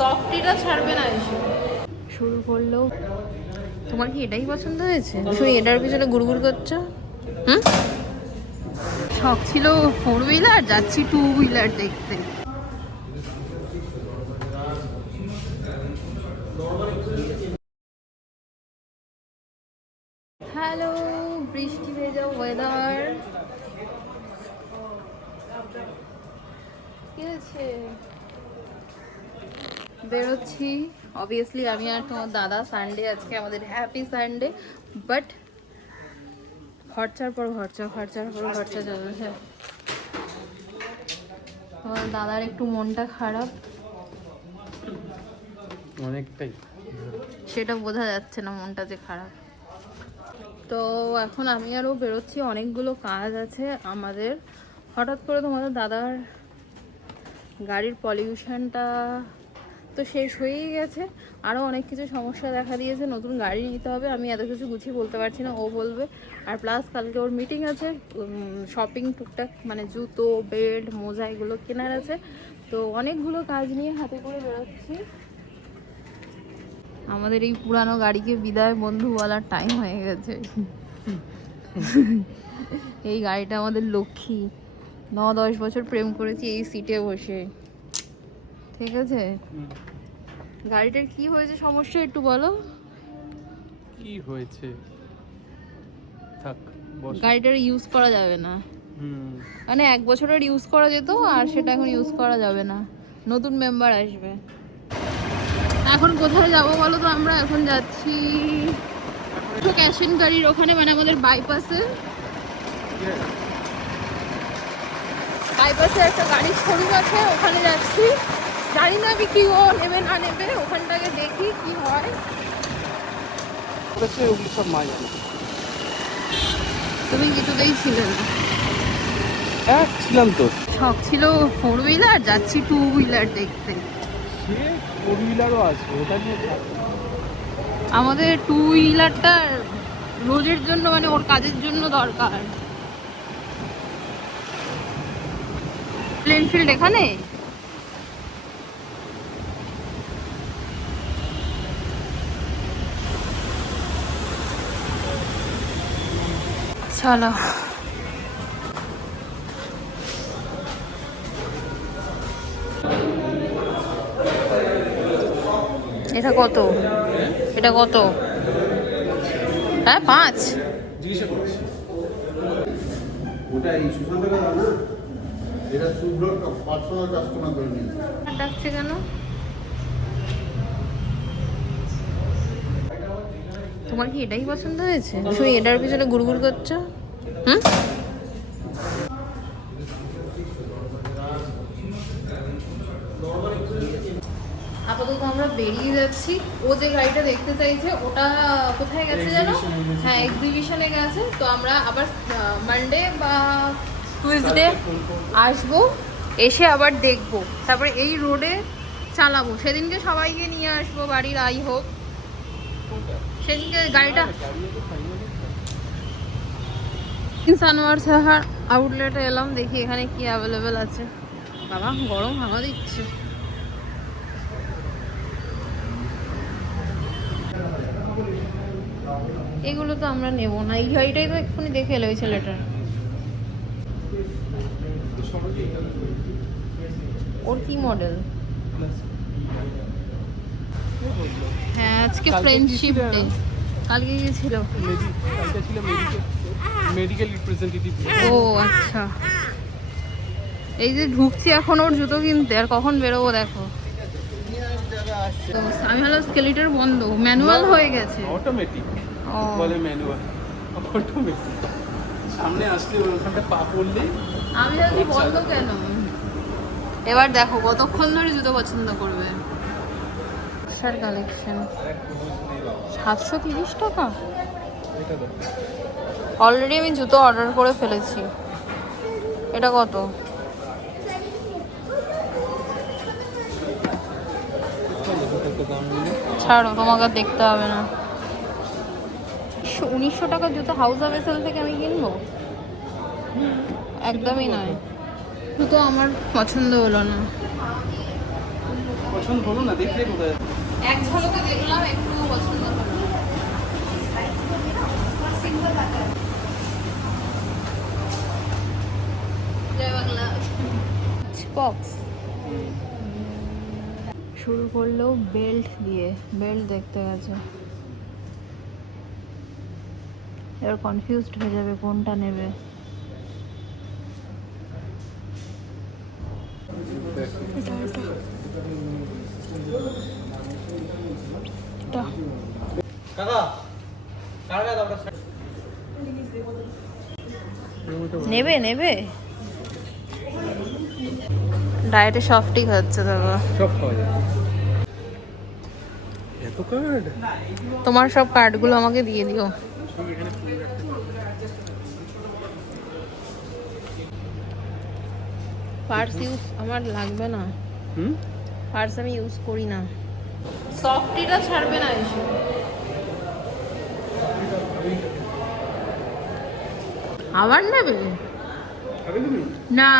সফটিটা ছাড়বে না এসে শুরু করলো। তোমার কি এটাই পছন্দ হয়েছে? তুমি এটার পিছনে গুড়গুড় করছো? হুম, শখ ছিল 4 হুইলার, যাচ্ছি 2 হুইলার দেখতে। হ্যালো, বৃষ্টি ভেজা ওয়েদার। কি হয়েছে? বেরোচ্ছি অবভিয়াসলি আমি আর তোমার দাদা। সানডে আজকে আমাদের, হ্যাপি সানডে। বাট খরচার পর খরচা, খরচার পর খরচা চলছে। তোমার দাদার একটু মনটা খারাপ, অনেকটাই। সেটা বোঝা যাচ্ছে না মনটা যে খারাপ। তো এখন আমি আরও বেরোচ্ছি, অনেকগুলো কাজ আছে আমাদের। হঠাৎ করে তোমাদের দাদার গাড়ির পলিউশনটা তো শেষ হয়েই গেছে, আরও অনেক কিছু সমস্যা দেখা দিয়েছে, নতুন গাড়ি নিতে হবে। আমি এত কিছু গুছিয়ে বলতে পারছি না, ও বলবে। আর প্লাস কালকে ওর মিটিং আছে, শপিং টুকটাক মানে জুতো, বেল্ট, মোজা এগুলো কেনার আছে। তো অনেকগুলো কাজ নিয়ে হাতে করে বেরোচ্ছি। আমাদের এই পুরানো গাড়িকে বিদায় বন্ধু বলার টাইম হয়ে গেছে। এই গাড়িটা আমাদের লক্ষ্মী, 9-10 বছর প্রেম করেছি এই সিটে বসে, ঠিক আছে? গাড়িটার কি হয়েছে সমস্যা একটু বলো। কি হয়েছে? থাক, গাড়িটার ইউজ করা যাবে না, মানে 1 বছরের ইউজ করা যেত, আর সেটা এখন ইউজ করা যাবে না। নতুন মেম্বার আসবে। এখন কোথায় যাব বলো তো? আমরা এখন যাচ্ছি ক্যাশন গাড়ির ওখানে, মানে আমাদের বাইপাসে একটা গাড়ির শোরুম আছে, ওখানে যাচ্ছি। জানি না আমি কি ও নেবে না নেবে, ওখানটাকে দেখি কি হয়। সব মা জানে। তুমি কিছুতেই ছিলে না। হ্যাঁ ছিলাম তো। শখ ছিল 4 হুইলার, যাচ্ছি 2 হুইলার দেখতে। সে 4 হুইলারও আছে, ওটা নিয়ে আমাদের 2 হুইলারটা রোজের জন্য, মানে ওর কাজের জন্য দরকার। প্লেনফিল্ড এখানে। চলো, এটা কত? এটা কত? হ্যাঁ 5। জিজ্ঞাসা করছি। ওটা এই সুশান্ত দাদা না, এটা শুভ্র পার্সোনাল কাস্টমার করে নিয়েছে। ডাকছে কেন? তোমার কি এটাই পছন্দ হয়েছে? তুমি এটার পিছনে গুড়গুড় করছো? হুম, আপাতত আমরা বেরিয়ে যাচ্ছি। ও যে গাড়িটা দেখতে চাইছে ওটা কোথায় গেছে জানো? হ্যাঁ, এক্সিবিশনে গেছে। তো আমরা আবার মানডে বা টুইসডে আসবো, এসে আবার দেখবো, তারপরে এই রোডে চালাবো। সেদিনকে সবাইকে নিয়ে আসবো বাড়ির, আই হোপ। সেদিনকে গাড়িটা সানোয়ার সাহার আউটলেটে এলাম, দেখি এখানে কি অ্যাভেলেবেল আছে। বাবা গরম হাওয়া দিচ্ছে। এগুলো তো আমরা নেব না, এই গাড়িটাই তো এক্ষুনি দেখে এলো ওই ছেলেটার। ওর কি মডেল? হ্যাঁ, আজকে ফ্রেন্ডশিপ ডে। কালকে গিয়েছিল, মেডিকেল রিপ্রেজেন্টেটিভ। ও আচ্ছা। এই যে ঢুকছি এখন ওর জুতো কিনতে, আর কখন বেরোবো দেখো। আমি ভাবলাম স্কেলেটর বন্ধ, ম্যানুয়াল হয়ে গেছে। অটোমেটিক ও বলে, ম্যানুয়াল অটোমেটিক। সামনে আসলে ওখানটা পা পড়লে আমি ভাবছি বন্ধ কেন। এবার দেখো কতক্ষণ ধরে জুতো পছন্দ করবে। কালেকশন 730 টাকা। অলরেডি আমি জুতো অর্ডার করে ফেলেছি। এটা কত? ছাড়ো, তোমাকে আর দেখতে হবে না। 1900 টাকার জুতো হাউস অফ এসেল থেকে আমি কিনবো? একদমই নয়। জুতো আমার পছন্দ হলো না। পছন্দ হলো না, দেখলে বোঝা যাচ্ছে। এক ঝলকে দেখলাম, একটু পছন্দ হলো। জয় বাংলা। বক্স শুরু করলো বেল্ট দিয়ে, বেল্ট দেখতে গেছে। এবার কনফিউজড হয়ে যাবে কোনটা নেবে। নেবে নেবে ডায়েটে সফটই খাচ্ছে দেখো। সব খাওয়া যায়। এত কার্ড? তোমার সব কার্ডগুলো আমাকে দিয়ে দিও। পার্স ইউজ আমার লাগবে না, পার্স আমি ইউজ করি না। সফটিটা ছাড়বে না এসে। আবার নেবে খাবে তুমি? না,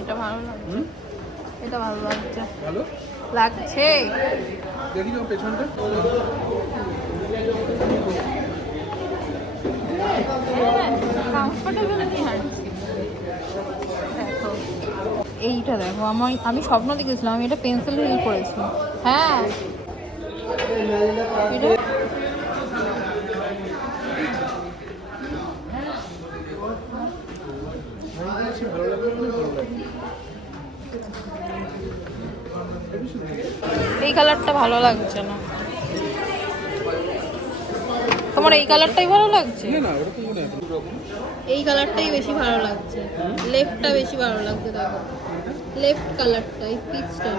এটা ভালো লাগছে, এটা ভালো লাগছে, ভালো লাগছে। দেখি তো পেছনটা। দেখো এইটা, দেখো আমি স্বপ্ন দেখেছিলাম আমি এটা পেন্সিল হিল করেছি। হ্যাঁ এটা ভালো লাগবে, ভালো লাগবে। এই কালারটা ভালো লাগছে না, তোমার এই কালারটাই ভালো লাগছে? না না, ওরকম মনে হয় রকম। এই কালারটাই বেশি ভালো লাগছে, লেফটটা বেশি ভালো লাগছে। দেখো লেফট কালারটা, এই পিচটা।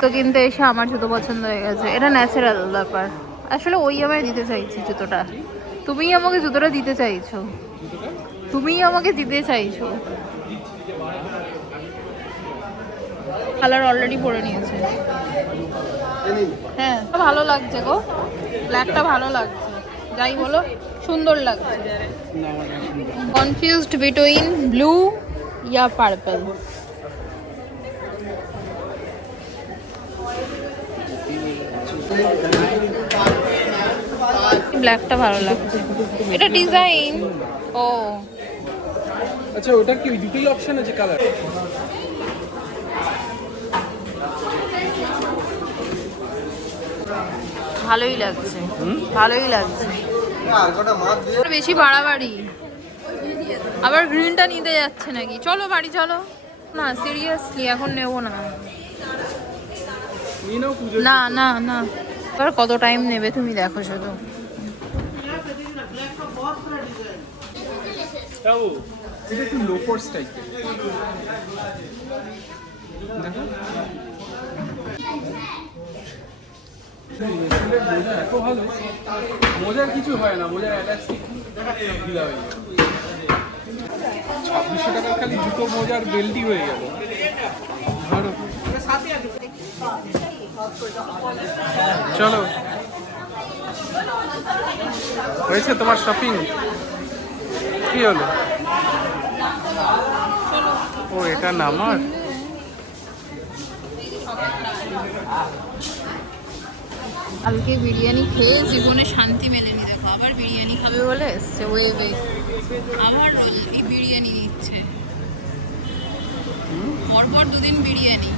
তো কিনতে এসে আমার জুতো পছন্দ হয়ে গেছে। এটা ন্যাচারাল ব্যাপার, আসলে ওই আমায় দিতে চাইছি জুতোটা। তুমিই আমাকে জুতোটা দিতে চাইছো, তুমিই আমাকে দিতে চাইছো। কালার অলরেডি পরে নিয়েছে। হ্যাঁ ভালো লাগছে গো, ব্ল্যাকটা ভালো লাগছে, যাই বলো সুন্দর লাগছে। কনফিউজড বিটুইন ব্লু ইয়া পার্পল। ব্ল্যাকটা ভালো লাগছে, এটা ডিজাইন। ও আচ্ছা, ওটা কি দুটোই অপশন আছে কালার? ভালোই লাগছে, ভালোই লাগছে। বেশি বাড়াবাড়ি, আবার গ্রিনটা নিতে যাচ্ছে নাকি? চলো বাড়ি চলো। না সিরিয়াসলি এখন নেবো না। নিয়ে নাও পুজো। না না না, এবার কত টাইম নেবে তুমি দেখো শুধু। তাও এটা একটু লো কোর্স টাইপের। দেখো মোজা এত ভালো, মোজার কিছু হয় না, মোজার এলাস্টিক ঢিলা হয়ে যায়। 2600 টাকার খালি জুতো মোজার বেল্টই হয়ে গেল। ধরো চলো, হয়েছে তোমার শপিং? কি হলো? ও এটা না আমার। কালকে বিরিয়ানি খেয়ে জীবনে শান্তি মেলেনি, দেখো আবার বিরিয়ানি খাবে বলে এসছে ওয়েবে, আবার রোজ এই বিরিয়ানি দিচ্ছে, পরপর দুদিন বিরিয়ানি।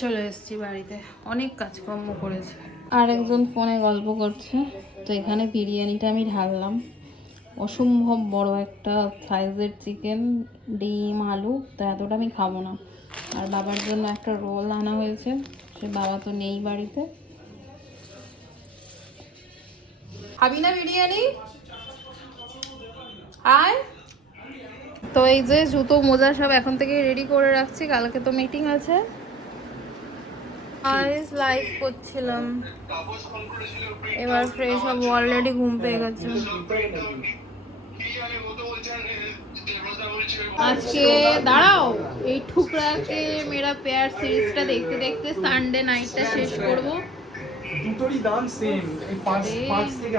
চলে এসেছি বাড়িতে, অনেক কাজকর্ম করেছি। আর একজন ফোনে গল্প করছে, তো এখানে বিরিয়ানিটা আমি ঢাললাম। অসম্ভব বড় একটা সাইজের চিকেন, ডিম, আলু, তো এতটা আমি খাবো না। আর বাবার জন্য একটা রোল আনা হয়েছে, সে বাবা তো নেই বাড়িতে। খাবি না বিরিয়ানি? আয়। তো এই যে জুতো মোজা সব এখন থেকে রেডি করে রাখছি, কালকে তো মিটিং আছে। আইস লাইভ করছিলাম, এবার ফ্রেশ হব, অলরেডি ঘুম পেয়ে গেছে। আজকে দাঁড়াও, এই ঠুকরাকে মেরা প্যার সিরিজটা দেখতে দেখতে সানডে নাইটটা শেষ করব। দুটোরই দাম সেম, এই 5 থেকে